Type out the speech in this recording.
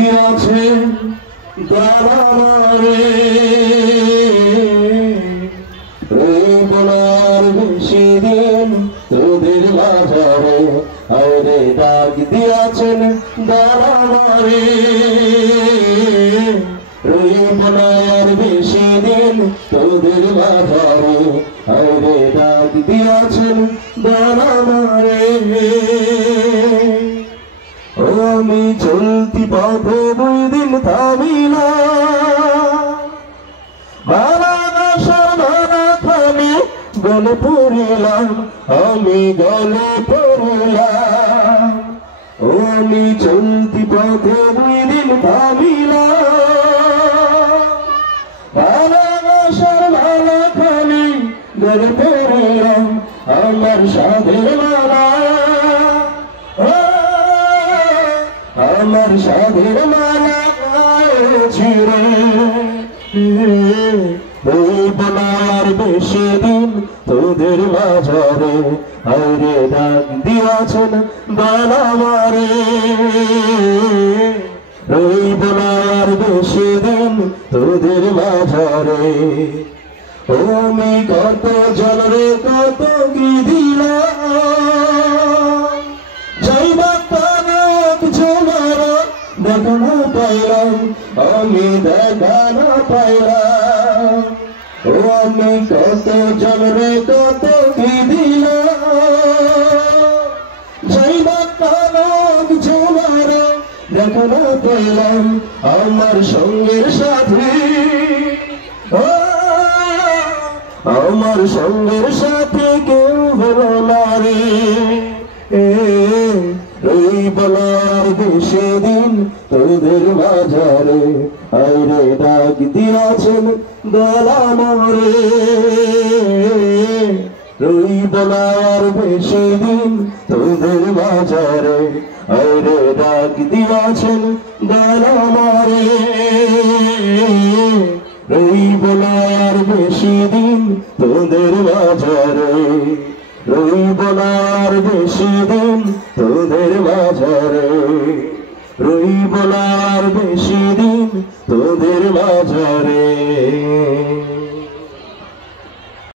দিয়াছে দালামারে বলার বেশি দিন তোদের মাঝারে আরে ডাক দিয়াছেন দালামারে বলার বেশি দিন তোদের মাঝারে আরে ডাক দিয়াছেন দালামারে আমি চলতি পথে দুই দিন থামিলা ভালোবাসার মালা খালি গলে পড়িলাম আমি গলে পড়িলাম আমি চলতি পথে দুই দিন থামিলাম ভালোবাসার মালা খালি গলে পড়িলাম আমার সাধের মালা আমার সাধের মালা ছিড়ে বলার বেশি দিন তোদের মাঝারে আরে ডাক দিয়াছেন দালামারে বলার বেশি দিন তোদের মাঝারে আমি কত জলরে কত কি দিলাম দেখা না পাইলাম আমি দেখা না পাইলাম আমি কত জলরে কত কি দিলাম দেখা না পাইলাম আমার সঙ্গের সাথে আমার সঙ্গের সাথে কেউ হলো না রে বলার বেশি দিন তোদের মাঝারে আইরে ডাক দিয়াছেন দালামারে বলার বেশি দিন তোদের মাঝারে আইরে ডাক দিয়াছেন দালামারে বলার বেশি দিন তোদের মাঝারে বলার বেশি দিন তোদের মাঝারে বলার বেশি দিন তোদের মাঝারে।